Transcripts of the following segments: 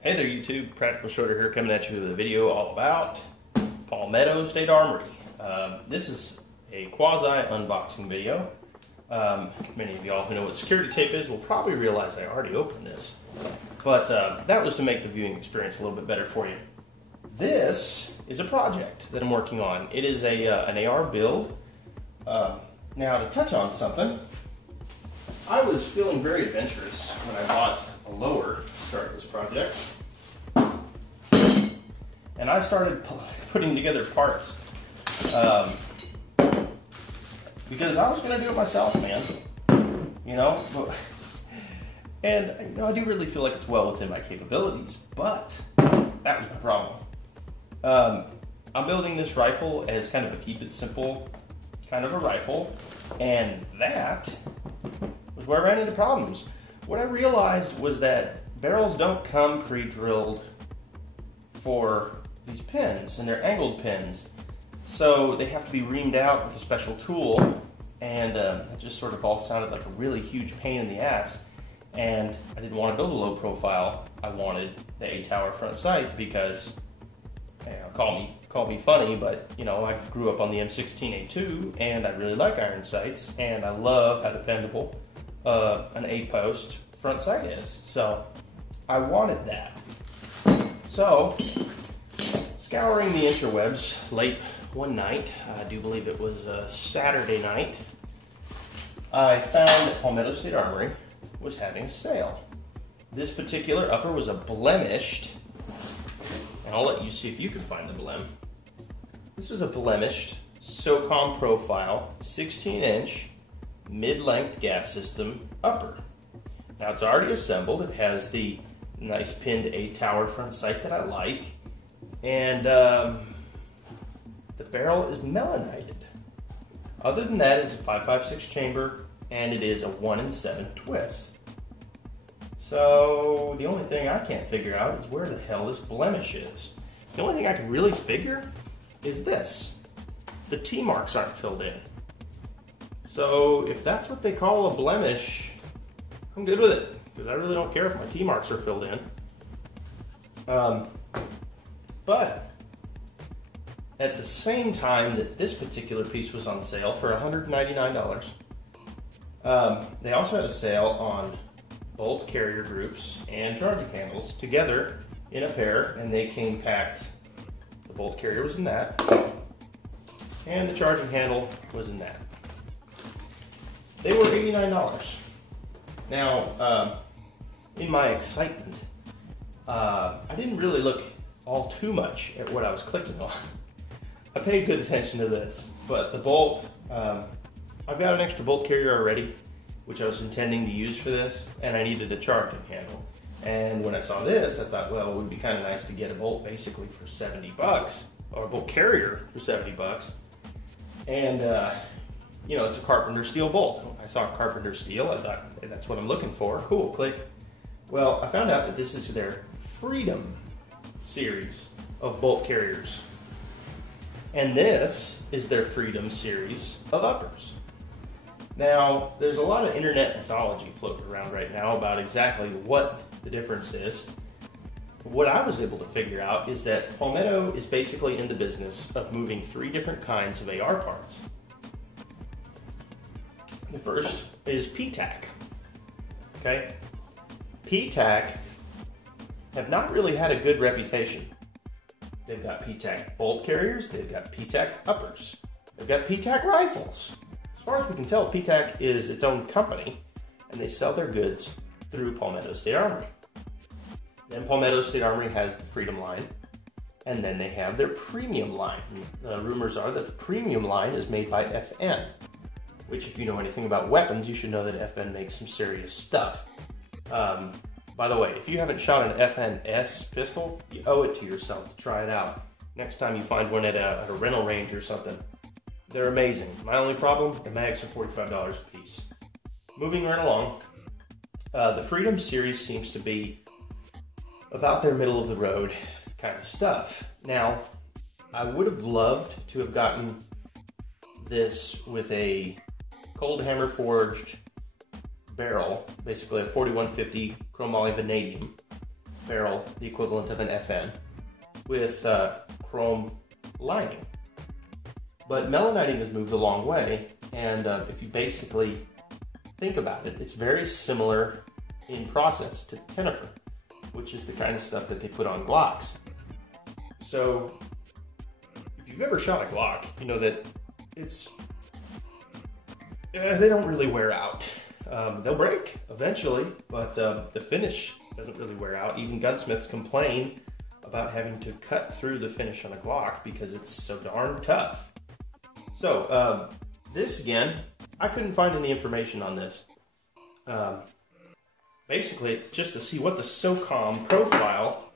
Hey there YouTube, Practical Shorter here coming at you with a video all about Palmetto State Armory. This is a quasi-unboxing video. Many of y'all who know what security tape is will probably realize I already opened this. But that was to make the viewing experience a little bit better for you. This is a project that I'm working on. It is an AR build. Now to touch on something, I was feeling very adventurous when I bought a lower to start this project. And I started putting together parts because I was going to do it myself, man. You know, and you know, I do really feel like it's well within my capabilities, but that was my problem. I'm building this rifle as kind of a keep it simple kind of a rifle, and that was where I ran into problems. What I realized was that barrels don't come pre-drilled for these pins, and they're angled pins. So they have to be reamed out with a special tool, and it just sort of all sounded like a really huge pain in the ass. And I didn't want to build a low profile. I wanted the A-tower front sight because, you know, call me funny, but you know, I grew up on the M16A2, and I really like iron sights, and I love how dependable an A-post front sight is. So I wanted that. So scouring the interwebs late one night, I do believe it was a Saturday night, I found that Palmetto State Armory was having a sale. This particular upper was a blemished, and I'll let you see if you can find the blem. This is a blemished SOCOM profile 16-inch mid-length gas system upper. Now it's already assembled. It has the nice pinned A-tower front sight that I like, and the barrel is melanited. Other than that, it's a 5.56 chamber, and it is a 1-in-7 twist. So the only thing I can't figure out is where the hell this blemish is. The only thing I can really figure is this. The T-marks aren't filled in. So if that's what they call a blemish, I'm good with it, because I really don't care if my T-marks are filled in. But at the same time that this particular piece was on sale for $199, they also had a sale on bolt carrier groups and charging handles together in a pair, and they came packed. The bolt carrier was in that, and the charging handle was in that. They were $89. Now, in my excitement, I didn't really look all too much at what I was clicking on. I paid good attention to this, but the bolt, I've got an extra bolt carrier already, which I was intending to use for this, and I needed a charging handle. And when I saw this, I thought, well, it would be kind of nice to get a bolt basically for 70 bucks, or a bolt carrier for 70 bucks. And, you know, it's a Carpenter steel bolt. I saw Carpenter steel, I thought, hey, that's what I'm looking for. Cool, click. Well, I found out that this is their Freedom series of bolt carriers. And this is their Freedom series of uppers. Now, there's a lot of internet mythology floating around right now about exactly what the difference is. What I was able to figure out is that Palmetto is basically in the business of moving 3 different kinds of AR parts. The first is p-tac. Okay? P-tac have not really had a good reputation. They've got p-tac bolt carriers, they've got p-tac uppers, they've got p-tac rifles. As far as we can tell, p-tac is its own company, and they sell their goods through Palmetto State Armory. Then Palmetto State Armory has the Freedom line, and then they have their premium line. The rumors are that the premium line is made by FN, which, if you know anything about weapons, you should know that FN makes some serious stuff. By the way, if you haven't shot an FNS pistol, you owe it to yourself to try it out. Next time you find one at a rental range or something. They're amazing. My only problem, the mags are $45 a piece. Moving right along, the Freedom series seems to be about their middle of the road kind of stuff. Now, I would have loved to have gotten this with a cold hammer forged barrel, basically a 4150 chromoly vanadium, barrel, the equivalent of an FN, with chrome lining. But melaniting has moved a long way, and if you basically think about it, it's very similar in process to Tenifer, which is the kind of stuff that they put on Glocks. So if you've ever shot a Glock, you know that they don't really wear out. They'll break eventually, but the finish doesn't really wear out. Even gunsmiths complain about having to cut through the finish on a Glock because it's so darn tough. So this again, I couldn't find any information on this. Basically, just to see what the SOCOM profile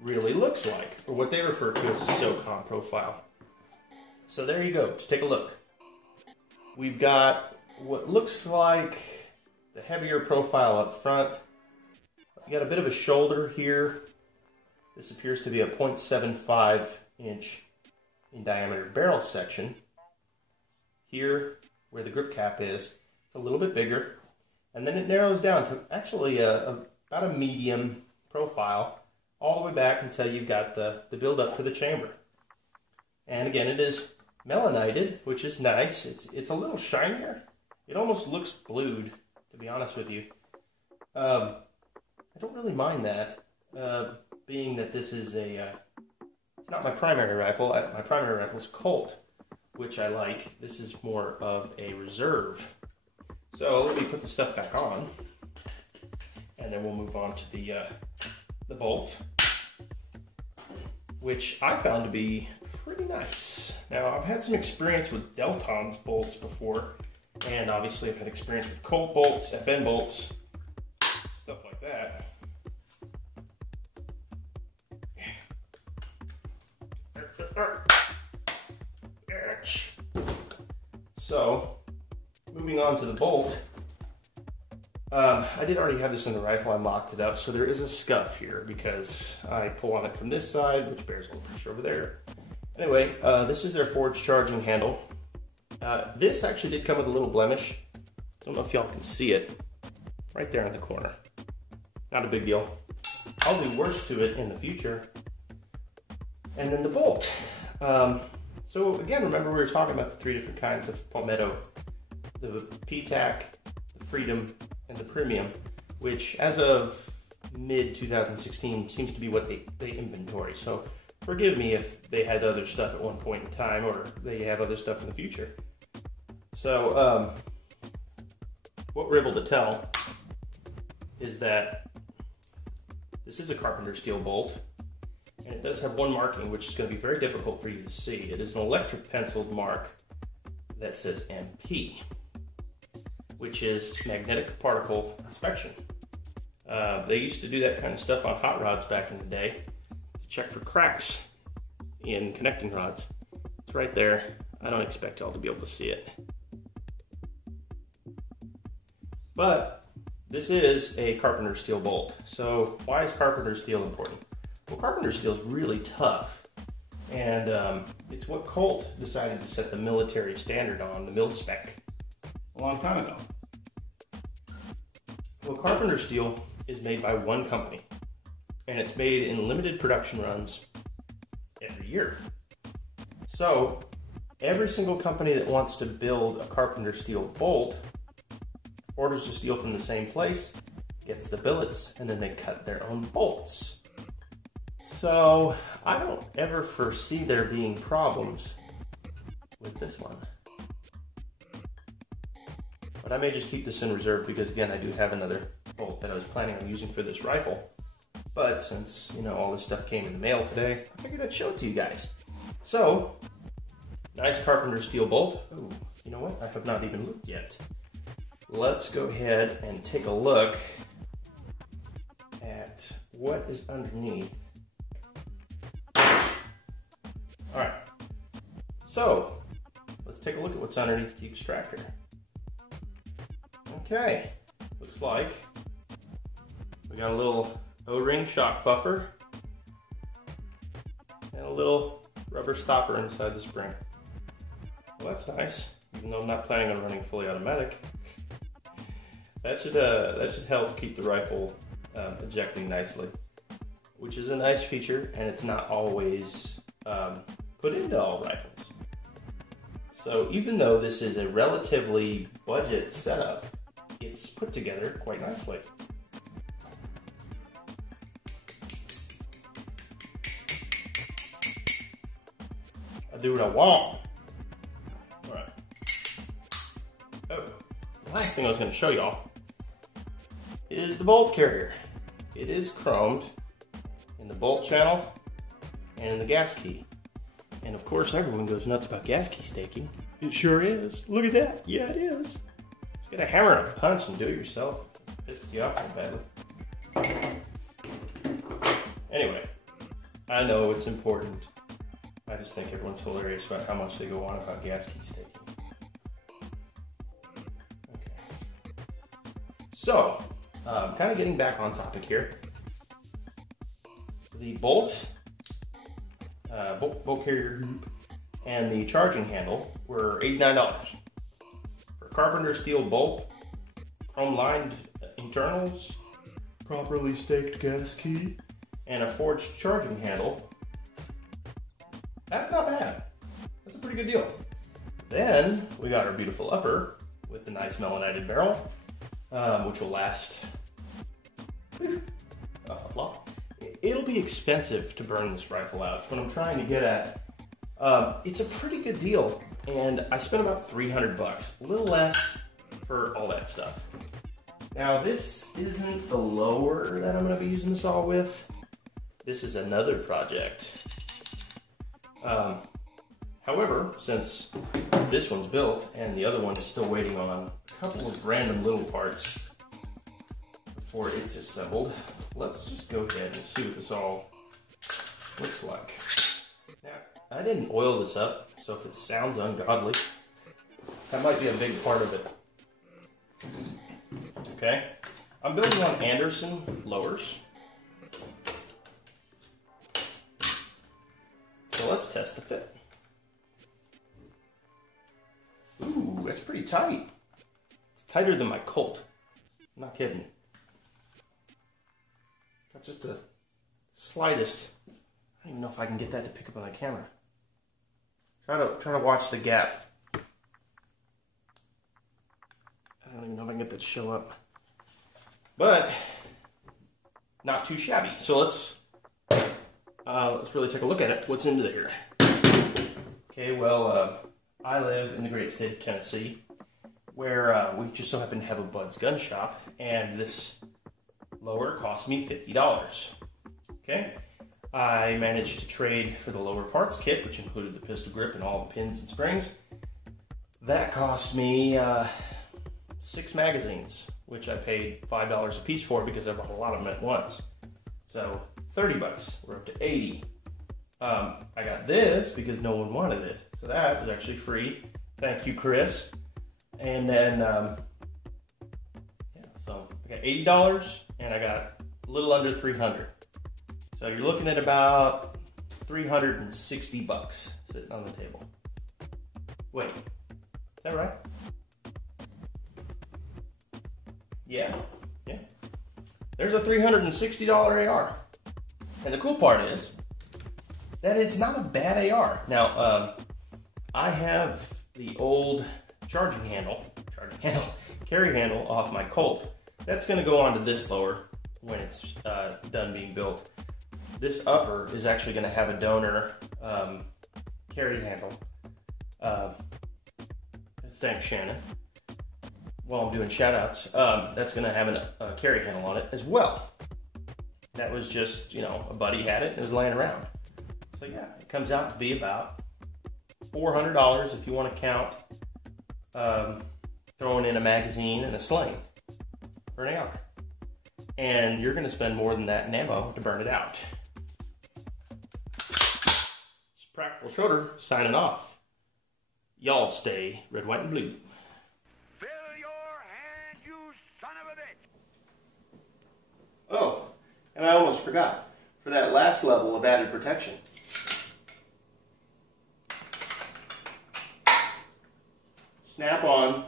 really looks like, or what they refer to as a SOCOM profile. So there you go, just take a look. We've got what looks like the heavier profile up front. You got a bit of a shoulder here. This appears to be a 0.75 inch in diameter barrel section. Here, where the grip cap is, it's a little bit bigger. And then it narrows down to actually about a medium profile, all the way back until you've got the build-up for the chamber. And again, it is melanited, which is nice. It's a little shinier. It almost looks blued, to be honest with you. I don't really mind that, being that this is it's not my primary rifle. My primary rifle is Colt, which I like. This is more of a reserve. So let me put the stuff back on, and then we'll move on to the bolt, which I found to be pretty nice. Now, I've had some experience with Delton's bolts before, and obviously I've had experience with Colt bolts, FN bolts, stuff like that. So, moving on to the bolt, I did already have this in the rifle. I mocked it up, so there is a scuff here because I pull on it from this side, which bears a little picture over there. Anyway, this is their forged charging handle. This actually did come with a little blemish. Don't know if y'all can see it. Right there in the corner. Not a big deal. I'll do worse to it in the future. And then the bolt. So again, remember we were talking about the three different kinds of Palmetto. The p-tac, the Freedom, and the Premium, which as of mid-2016 seems to be what they inventory. So forgive me if they had other stuff at one point in time, or they have other stuff in the future. So what we're able to tell is that this is a Carpenter steel bolt, and it does have one marking which is going to be very difficult for you to see. It is an electric penciled mark that says MP, which is magnetic particle inspection. They used to do that kind of stuff on hot rods back in the day to check for cracks in connecting rods. It's right there. I don't expect y'all to be able to see it. But this is a Carpenter steel bolt. So why is Carpenter steel important? Well, Carpenter steel is really tough, and it's what Colt decided to set the military standard on, the mil spec, a long time ago. Well, Carpenter steel is made by one company, and it's made in limited production runs every year. So every single company that wants to build a Carpenter steel bolt orders the steel from the same place, gets the billets, and then they cut their own bolts. So I don't ever foresee there being problems with this one. But I may just keep this in reserve because, again, I do have another bolt that I was planning on using for this rifle. But since, you know, all this stuff came in the mail today, I figured I'd show it to you guys. So, nice Carpenter steel bolt. Ooh, you know what? I have not even looked yet. Let's go ahead and take a look at what is underneath. Alright, so let's take a look at what's underneath the extractor. Okay, looks like we got a little O-ring shock buffer and a little rubber stopper inside the spring. Well, that's nice, even though I'm not planning on running fully automatic. That should help keep the rifle ejecting nicely. which is a nice feature, and it's not always put into all rifles. So even though this is a relatively budget setup, it's put together quite nicely. I do what I want. All right. Oh, the last thing I was going to show y'all is the bolt carrier. It is chromed in the bolt channel and in the gas key. And of course, everyone goes nuts about gas key staking. It sure is. Look at that. Yeah, it is. Just get a hammer and a punch and do it yourself. It pisses you off so badly. Anyway, I know it's important. I just think everyone's hilarious about how much they go on about gas key staking. Okay. So, kind of getting back on topic here. The bolt carrier and the charging handle were $89 for Carpenter steel bolt, chrome lined internals, properly staked gas key, and a forged charging handle. That's not bad. That's a pretty good deal. Then we got our beautiful upper with the nice melonited barrel, which will last a lot. It'll be expensive to burn this rifle out. That's what I'm trying to get at. It's a pretty good deal, and I spent about 300 bucks, a little less for all that stuff. Now this isn't the lower that I'm going to be using this all with. This is another project. However, since this one's built and the other one is still waiting on a couple of random little parts before it's assembled, let's just go ahead and see what this all looks like. Now, I didn't oil this up, so if it sounds ungodly, that might be a big part of it. Okay, I'm building on Anderson lowers. So let's test the fit. Ooh, that's pretty tight. It's tighter than my Colt. I'm not kidding. Got just the slightest. I don't even know if I can get that to pick up on the camera. Try to watch the gap. I don't even know if I can get that to show up. But not too shabby. So let's really take a look at it. What's into there? Okay, well, I live in the great state of Tennessee, where we just so happen to have a Bud's gun shop, and this lower cost me $50. Okay, I managed to trade for the lower parts kit, which included the pistol grip and all the pins and springs. That cost me 6 magazines, which I paid $5 a piece for because I bought a lot of them at once. So 30 bucks, we're up to 80. I got this because no one wanted it. So that was actually free. Thank you, Chris. And then, yeah, so I got $80 and I got a little under 300. So you're looking at about 360 bucks sitting on the table. Wait, is that right? Yeah, yeah. There's a $360 AR. And the cool part is that it's not a bad AR. Now, I have the old carry handle off my Colt. That's going to go onto this lower when it's done being built. This upper is actually going to have a donor carry handle. Thanks, Shannon. While I'm doing shout outs, that's going to have a carry handle on it as well. That was just, you know, a buddy had it and it was laying around. So yeah, it comes out to be about $400 if you want to count throwing in a magazine and a sling for an AR. And you're going to spend more than that in ammo to burn it out. It's Practical Schroeder signing off. Y'all stay red, white, and blue. Fill your hand, you son of a bitch! Oh, and I almost forgot. For that last level of added protection, snap on